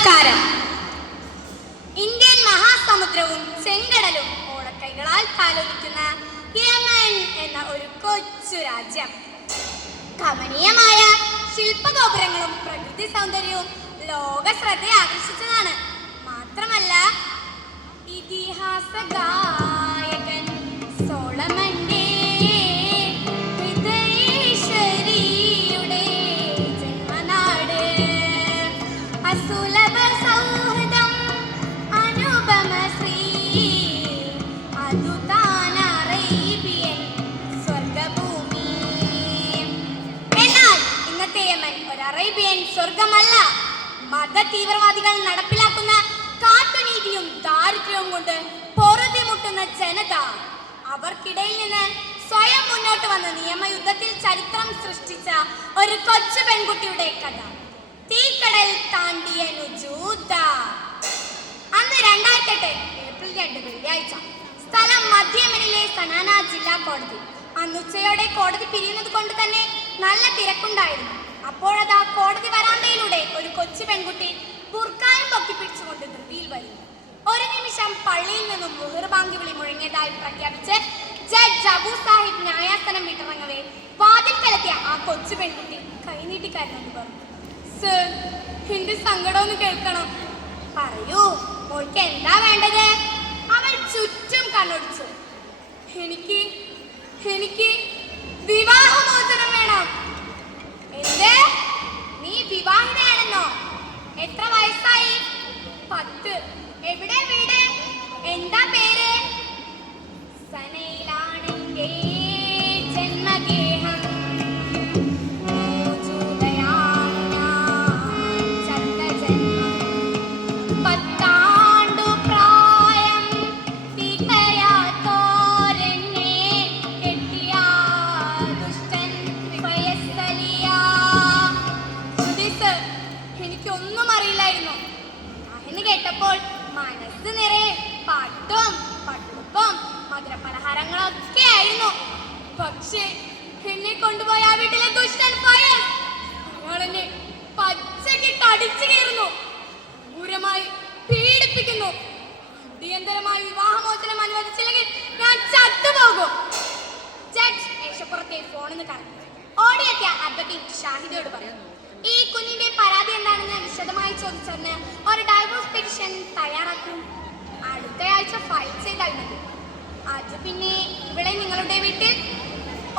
നമസ്കാരം. Indian മഹാസമുദ്രവും ചെങ്കടലും ഓടക്കൈകളാൽ താലോലിക്കുന്ന Yemen എന്ന ഒരു കൊച്ചു രാജ്യം. കമനീയമായ ശില്പഗോപുരങ്ങളും പ്രകൃതി സൗന്ദര്യവും ലോക ശ്രദ്ധയെ ആകർഷിച്ചതാണ്. മാത്രമല്ല, ഇതിഹാസ ഗായകൻ സോളമന്റെ ഹൃദയേശ്വരിയുടെ ജന്മനാട്. അസുലഭ സൗഹൃദം അനുപമ ശ്രീ അതുതാൻ അറേബ്യൻ സ്വർഗഭൂമി. എന്നാൽ ഇന്നത്തെ യമൻ ഒരു അറേബ്യൻ സ്വർഗമല്ല. മത തീവ്രവാദികൾ നടപ്പിലാക്കുന്ന കാട്ടുനീതിയും ദാരിദ്ര്യവും കൊണ്ട് പൊറുതിമുട്ടുന്ന ജനത, അവർക്കിടയിൽ നിന്ന് സ്വയം മുന്നോട്ട് വന്ന് നിയമയുദ്ധത്തിൽ ചരിത്രം സൃഷ്ടിച്ച ഒരു കൊച്ചു പെൺകുട്ടിയുടെ കഥ. തീക്കടൽ താണ്ടിയ നുജൂദ. അന്ന് 2008 ഏപ്രിൽ 2 വെള്ളിയാഴ്ച. സ്ഥലം മധ്യമനിലെ സനാന ജില്ലാ കോടതി. അന്ന് ഉച്ചയോടെ കോടതി പിരിയുന്നത് കൊണ്ട് തന്നെ നല്ല തിരക്കുണ്ടായിരുന്നു. അപ്പോഴതാ കോടതി വരാന്തയിലൂടെ ഒരു കൊച്ചു പെൺകുട്ടി ബുർക്കായും പൊക്കി പിടിച്ചുകൊണ്ട് ധൃതിയിൽ വരുന്നു. ഒരു നിമിഷം പള്ളിയിൽ നിന്നും മുഹർ ബാങ്ക് വിളി മുഴങ്ങിയതായി പ്രഖ്യാപിച്ച് ജഡ്ജ് അബു സാഹിബ് ന്യായാസനം വിട്ടിറങ്ങവേ വാതിൽക്കലെത്തിയ ആ കൊച്ചു പെൺകുട്ടി കൈനീട്ടിക്കാരനോട് പറഞ്ഞു, സർ, എന്റെ സങ്കടം ഒന്ന് കേൾക്കണം. പറയൂ, മോൾക്ക് എന്താ വേണ്ടത്? അവൾ ചുറ്റും കണ്ണൊടിച്ചു. എനിക്ക് വിവാഹമോചനം വേണം. എന്ത്? നീ വിവാഹിതയാണെന്നോ? എത്ര വയസ്സായി? 10. എവിടെ വീട്? എന്താ പേര്? സനയിലാണെന്റെ ജന്മഗേഹം. എനിക്കൊന്നും അറിയില്ലായിരുന്നു. എന്ന് കേട്ടപ്പോൾ മനസ്സ് നിറയെ പാട്ടും പട്ടുടുപ്പും മധുരപലഹാരങ്ങളൊക്കെ ആയിരുന്നു. പക്ഷേ എന്നെ കൊണ്ടുപോയ ആ വീട്ടിലെ ദുഷ്ടൻ ഫയസ് അയാളെന്നെ പച്ചയ്ക്ക് കടിച്ചു കയറുന്നു, ക്രൂരമായി പീഡിപ്പിക്കുന്നു. അടിയന്തരമായി വിവാഹമോചനം അനുവദിച്ചില്ലെങ്കിൽ ഞാൻ ചത്തുപോകും. ജഡ്ജ് മേശപ്പുറത്തെ ഫോണിന്ന് കറങ്ങി ഓടിയെത്തിയ അഡ്വക്കേറ്റ് ഷാഹിദയോട് പറയുന്നു, ഈ കുഞ്ഞിന്റെ പരാതി എന്താണെന്ന് വിശദമായി ചോദിച്ചറിഞ്ഞ് ഒരു ഡൈവോഴ്സ് പെറ്റീഷൻ തയ്യാറാക്കും. അടുത്തയാഴ്ച ഫയൽ ചെയ്താൽ മതി. അത് പിന്നെ ഇവിടെ നിങ്ങളുടെ വീട്ടിൽ?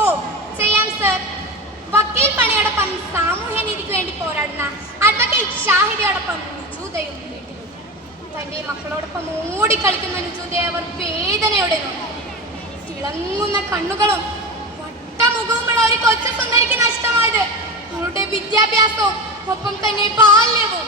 ഓ, ചെയ്യാം സർ. വക്കീൽ പണിയോടൊപ്പം സാമൂഹ്യ നീതിക്ക് വേണ്ടി പോരാടുന്ന അഡ്വക്കേറ്റ് ഷാഹിദയോടൊപ്പം നുജൂദയും വീട്ടിലുണ്ട്. തന്റെ മക്കളോടൊപ്പം ഓടിക്കളിക്കുന്ന നുജൂദയെ അവർ വേദനയോടെ നോക്കി. തിളങ്ങുന്ന കണ്ണുകളും വട്ടമുഖവുമുള്ള ഒരു കൊച്ചു സുന്ദരിക്ക് നഷ്ടമായത് അവളുടെ വിദ്യാഭ്യാസവും ഒപ്പം തന്നെ ബാല്യവും.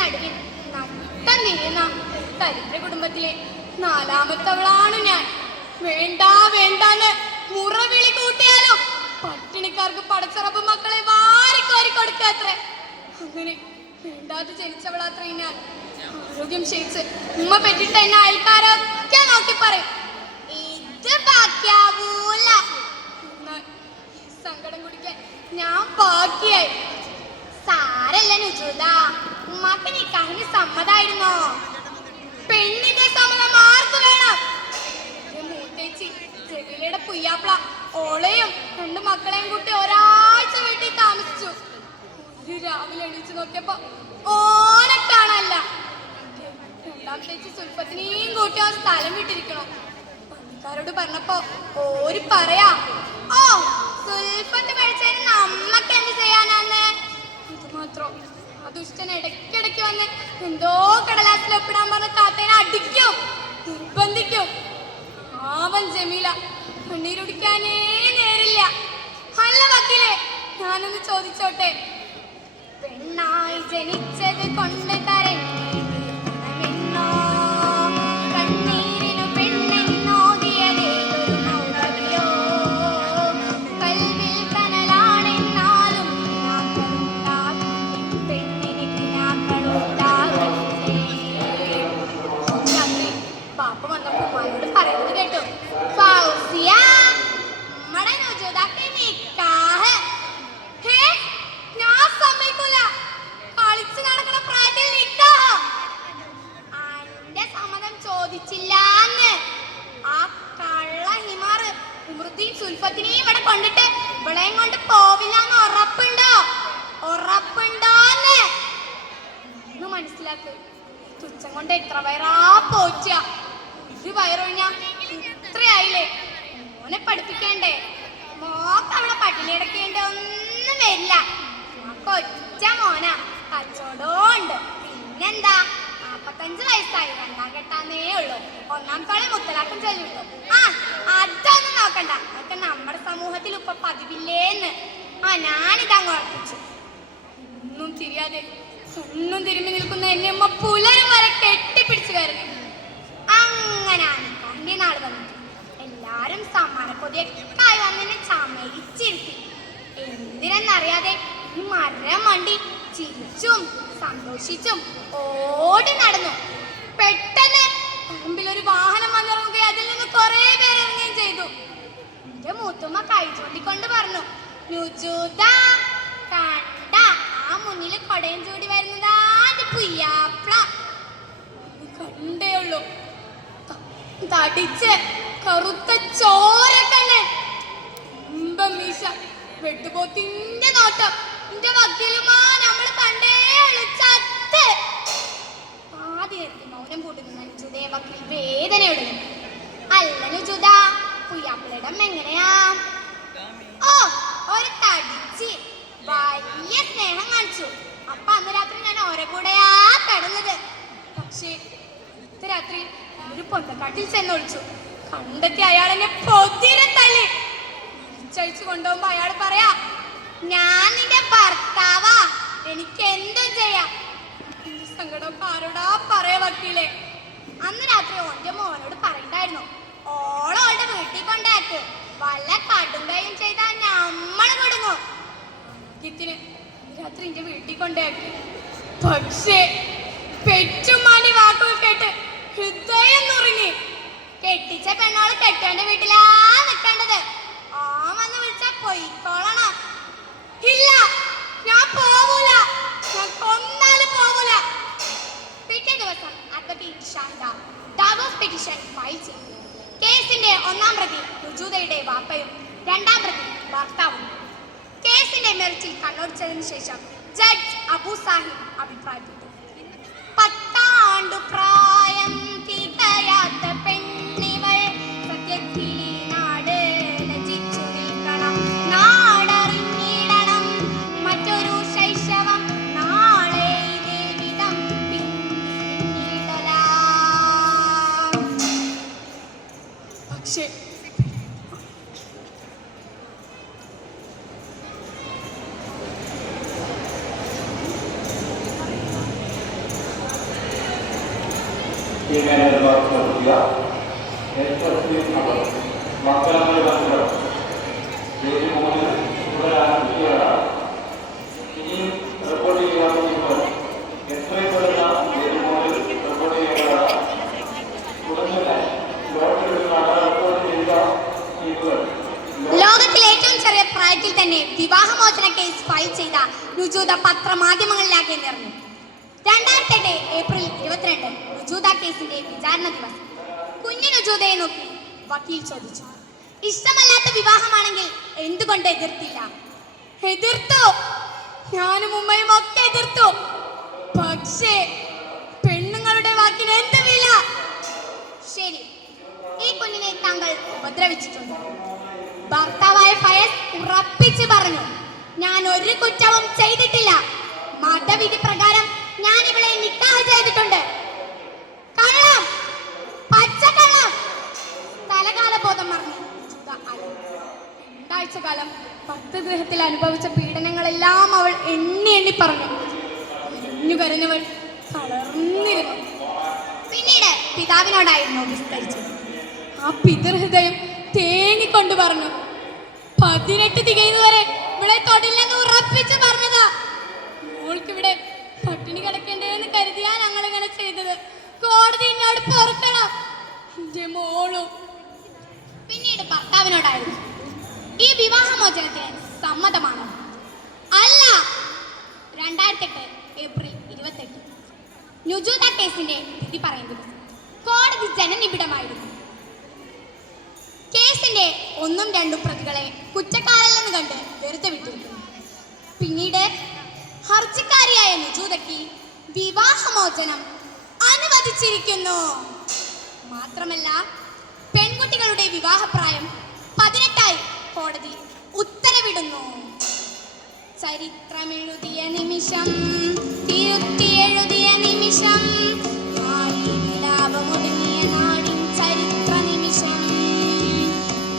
നടുവിൽ നട്ടം തിരിയുന്ന ദരിദ്ര കുടുംബത്തിലെ 4ാമത്തവളാണ് ഞാൻ. വേണ്ട വേണ്ടാന്ന് മുറവിളി കൂട്ടിയാലോ പട്ടിണിക്കാർക്ക് പടച്ചറപ്പ് മക്കളെ വാരിക്കോരി കൊടുക്കാത്രേ. അങ്ങനെ വേണ്ടാതെ ജനിച്ചവളാത്രേ ഞാൻ. ആരോഗ്യം ക്ഷയിച്ച് ഉമ്മ പെറ്റിട്ട് എന്നെ അയൽക്കാരൊക്കെ നോക്കി പറയും, ഇത് ബാക്കിയാവൂല. എന്നാൽ സങ്കടം കുടിക്കാൻ ഞാൻ ബാക്കിയായി. സാരല്ല നുജൂദ, ഉമ്മാക്ക് നിക്കാഹിന് സമ്മതായിരുന്നോ? പെണ്ണിന്റെ സമ്മതം ആർക്ക് വേണം? മൂത്തേച്ചി ജലീലയുടെ പുയ്യാപ്പിള ഓളെയും 2 മക്കളെയും കൂട്ടി ഒരാഴ്ച വീട്ടിൽ താമസിച്ചു. ഒരു രാവിലെ എണീച്ചു നോക്കിയപ്പോ ഓനെ കാണാനല്ല. 2ാമത്തേച്ചി സുൽഫത്തിനെയും കൂട്ടി ആ സ്ഥലം വിട്ടിരിക്കണോ. പണിക്കാരോട് പറഞ്ഞപ്പോ ഓര് പറയാ, ഓ, സുൽഫത്ത് കഴിച്ചതിന് നമ്മക്ക് എന്ത് ചെയ്യാനാന്ന്. ഇത് മാത്രം, ആ ദുഷ്ടൻ ഇടയ്ക്കിടയ്ക്ക് വന്ന് എന്തോ കടലാസിൽ ഒപ്പിടാൻ പറഞ്ഞ താത്തേനെ അടിക്കും, നിർബന്ധിക്കും. പാവം ജമീല കണ്ണീരൊടിക്കാനേ നേരില്ല. അല്ല വക്കീലേ, ഞാനൊന്ന് ചോദിച്ചോട്ടെ, പെണ്ണായി ജനിച്ചത് കൊണ്ട് കരഞ്ഞോ കണ്ണീരിനു പെണ്ണെന്നോതിയതേതൊരു മൗലവിയോ കൽവിൽ കനലാണെന്നാലും പെണ്ണിന് കിനാക്കളുണ്ടാകട്ടെ. പാപ്പ വന്നപ്പോ ഉമ്മാനോട് പറയുന്നത് കേട്ടു, ഫൗസിയ നമ്മടെ നുജൂദാക്ക് നിക്കാഹ്. ഹേ, ഞാൻ സമ്മതിക്കൂല. കളിച്ചു നടക്കണ പ്രായത്തിൽ നിക്കാഹോ? അന്റെ സമ്മതം ചോദിച്ചില്ലാന്ന്. ആ കള്ള ഹിമാറ് ഉമറുദ്ദീൻ സുൽഫത്തിനെയും ഇവിടെ കൊണ്ടിട്ട് ഇവളെയും കൊണ്ട് പോവില്ലാന്ന് ഉറപ്പുണ്ടോ? ഉറപ്പുണ്ടോന്ന് ഒന്ന് മനസ്സിലാക്ക്. തുച്ഛം കൊണ്ട് എത്ര വയറാ പോച്ച. ഒരു വയറൊഴിഞ്ഞ ഇത്രയായില്ലേ? മോനെ പഠിപ്പിക്കണ്ടേ? മോക്ക് അവിടെ പട്ടിണി അടക്കേണ്ട ഒന്നും വരില്ല. കൊച്ച മോന കച്ചവടമുണ്ട്. പിന്നെന്താ, 45 വയസ്സായി, 2ാം കെട്ടാന്നേ ഉള്ളൂ. 1ാം കളി മുത്തലാക്കം ചെല്ലുള്ളൂ. അതൊന്നും നോക്കണ്ട, അതൊക്കെ നമ്മുടെ സമൂഹത്തിൽ ഇപ്പൊ പതിവില്ലേന്ന്. ഞാനിതങ്ങ് ഉറപ്പിച്ചു. ഒന്നും തിരിയാതെ ഒന്നും തിരുമ്പി നിൽക്കുന്ന എന്നെ അമ്മ പുലരും വരെ കെട്ടിപ്പിടിച്ചു കയറി. അങ്ങനാണ് കണ്ടി നാട് വന്നത്. എല്ലാരും സമ്മാനപ്പൊതിയൊക്കെ വന്നിനെ ചമരിച്ചിരുത്തി. എന്തിനെന്നറിയാതെ ഈ മരം വണ്ടി ചിരിച്ചും സന്തോഷിച്ചും ഓടി നടന്നു. പെട്ടെന്ന് മുമ്പിൽ ഒരു വാഹനം വന്നിറങ്ങുകയും അതിൽ നിന്ന് കുറെ പേരിറങ്ങുകയും ചെയ്തു. എന്റെ മൂത്തുമ്മ കൈ ചൂണ്ടിക്കൊണ്ട് പറഞ്ഞു, നുജൂദ കണ്ട, ആ മുന്നിൽ കൊടയും ചൂടി വരുന്നതാ പുയ്യാപ്ല. കണ്ടേ ഉള്ളൂ, തടിച്ച് കറുത്ത ചോരക്കണ്ണ്, മീശ, വെട്ടുപോത്തിന്റെ നോട്ടം. എന്റെ വക്കീലുമാ നമ്മൾ കണ്ടേ ചത്ത്. ആദ്യത്തെ മൗനം കൂട്ടി നിന്ന നുജൂദയെ വക്കീൽ വേദനയോടെ, അല്ല നുജൂദ, പുയ്യാപ്പിളിടം എങ്ങനെയാ? ഓ, ഒരു തടിച്ച് വലിയ സ്നേഹം കാണിച്ചു. അപ്പൊ അന്ന് രാത്രി ഞാൻ ഓരോ കൂടെയാ കിടന്നത്. പക്ഷേ ഇന്ന് രാത്രി ഒരു പൊന്തക്കാട്ടിൽ ചെന്നൊളിച്ചു. കണ്ടെത്തി അയാളെന്നെ പൊതിരെ തല്ലി. വിളിച്ചഴിച്ചു കൊണ്ടുപോകുമ്പോ അയാൾ പറയാ, ഞാൻ നിന്റെ ഭർത്താവാ, എനിക്ക് എന്തും ചെയ്യാം. സങ്കടം ആരോടാ പറയാ വക്കീലെ? അന്ന് രാത്രി ഓന്റെ മോനോട് പറയണ്ടായിരുന്നു, ഓളോളുടെ വീട്ടിൽ കൊണ്ടാക്ക്, വല്ല കടുങ്കയും ചെയ്താൽ നമ്മൾ കൊടുങ്ങും. ഇതിന് രാത്രി എന്റെ വീട്ടിൽ കൊണ്ടാക്കി. പക്ഷേ പെറ്റുമാനി വാക്കുകൾ കേട്ട് ഹൃദയം നുറുങ്ങി. കെട്ടിച്ച പെണ്ണോള് കെട്ടേണ്ട വീട്ടിലാ നിൽക്കേണ്ടത്. ആ വന്ന് വിളിച്ചാ പൊയ്ക്കോളണം. ഇല്ല, ഞാൻ പോവൂല, ഞാൻ കൊന്നാലും പോവൂല. പിറ്റേ ദിവസം advocate Shahida divorce petition file ചെയ്തു. കേസിന്റെ 1ാം പ്രതി നുജൂദയുടെ വാപ്പയും 2ാം പ്രതി ഭർത്താവും. കേസിന്റെ മെറിറ്റിൽ കണ്ണോടിച്ചതിനു ശേഷം ജഡ്ജ് അബു സാഹിബ് അഭിപ്രായപ്പെട്ടു, 10 ആണ്ടു പ്രായം തികയാത്ത പെണ്ണിവൾ സത്യത്തിൽ നാട് ലജിച്ചു നിൽക്കണം, നാടറിഞ്ഞിടണം മറ്റൊരു ശൈശവം, നാളെ ഇതേ വിധം പിന്നിടലാം. പക്ഷേ ലോകത്തിലെ ഏറ്റവും ചെറിയ പ്രായത്തിൽ തന്നെ വിവാഹമോചന കേസ് ഫയൽ ചെയ്ത നുജൂദ പത്രമാധ്യമങ്ങളിലാകെ നിറഞ്ഞു. 2008 ഏപ്രിൽ 22 നുജൂദ കേസിന്റെ വിചാരണ ദിവസം. കുഞ്ഞു നുജൂദയെ നോക്കി വക്കീൽ ചോദിച്ചു, ഇഷ്ടമല്ലാത്ത വിവാഹമാണെങ്കിൽ എന്തുകൊണ്ട് എതിർത്തില്ല? എതിർത്തു, ഞാനും ഉമ്മയും ഒക്കെ എതിർത്തു. പക്ഷേ പെണ്ണുങ്ങളുടെ വാക്കിന് എന്ത് വില? ശരി, ഈ കുഞ്ഞിനെ താങ്കൾ ഉപദ്രവിച്ചിട്ടുണ്ട്. ഭർത്താവായ ഫയസ് ഉറപ്പിച്ചു പറഞ്ഞു, ഞാൻ ഒരു കുറ്റവും ചെയ്തിട്ടില്ല. മതവിധി പ്രകാരം ഞാൻ ഇവളെ നിക്കാഹ് ചെയ്തിട്ടുണ്ട്. കള്ളം, പച്ചക്കള്ളം. തലകാല ബോധം മറന്നു 2 ആഴ്ച കാലം 10 ഗൃഹത്തിൽ അനുഭവിച്ച പീഡനങ്ങളെല്ലാം അവൾ എണ്ണി എണ്ണി പറഞ്ഞു. കരഞ്ഞു കരഞ്ഞവൾ തളർന്നിരുന്നു. പിന്നീട് പിതാവിനോടായിരുന്നു വിസ്തരിച്ചത്. ആ പിതൃഹൃദയം തേങ്ങിക്കൊണ്ട് പറഞ്ഞു, 18 തികയുന്നവരെ ഇവിടെ തൊടില്ലെന്ന് ഉറപ്പിച്ച് പറഞ്ഞതാ. മോൾക്കിവിടെ പട്ടിണി കിടക്കേണ്ടതെന്ന് കരുതിയാ ഞങ്ങൾ ഇങ്ങനെ ചെയ്തത്. കോടതി എന്നോട് പൊറുക്കണം. എന്റെ മോളും. പിന്നീട് ഭർത്താവിനോടായിരുന്നു, ഈ വിവാഹമോചനത്തിന് സമ്മതമാണോ? അല്ല. 2008 ഏപ്രിൽ 28 നുജൂദ കേസിന്റെ വിധി പറയുന്നത് കോടതി ജനനിബിഡമായിരുന്നു. കേസിന്റെ 1ഉം 2ഉം പ്രതികളെ കുറ്റക്കാരല്ലെന്ന് കണ്ട് വെറുതെ വിട്ടിരിക്കുന്നു. പിന്നീട് ഹർജിക്കാരിയായ നുജൂദയ്ക്ക് വിവാഹമോചനം അനുവദിച്ചിരിക്കുന്നു. മാത്രമല്ല, പെൺകുട്ടികളുടെ വിവാഹപ്രായം 18ആയി കോടതി ഉത്തരവിടുന്നു. ചരിത്രമെഴുതിയ നിമിഷം, തിരുത്തിയെഴുതിയ നിമിഷം, വിലാപമൊടുങ്ങിയ നാടിൻ ചരിത്ര നിമിഷം,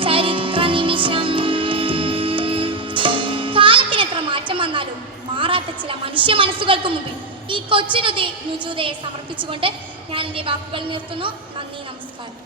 ചരിത്ര നിമിഷം. കാലത്തിനെത്ര മാറ്റം വന്നാലും മാറാത്ത ചില മനുഷ്യ മനസ്സുകൾക്ക് മുമ്പിൽ ഈ കൊച്ചു നുജൂദയെ സമർപ്പിച്ചുകൊണ്ട് ഞാൻ എൻ്റെ വാക്കുകൾ നിർത്തുന്നു. നന്ദി, നമസ്കാരം.